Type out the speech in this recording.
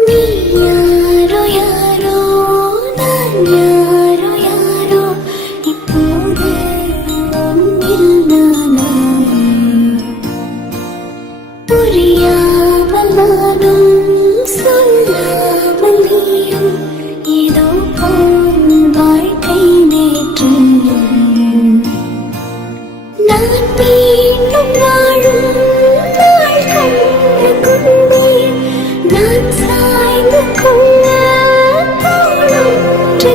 நீ யாரோ யாரோ நான் யாரோ யாரோ இப்போது உன்னில் நானா புரியாமல் நானும் சொல்லாமல் நீயும் ஏதோ போல் வாழ்க்கை நேற்று நான் மீண்டும் வாழும் நாள் கண்டு கொண்டேன் நான் சாய்ந்து கொள்ள தோளொன்று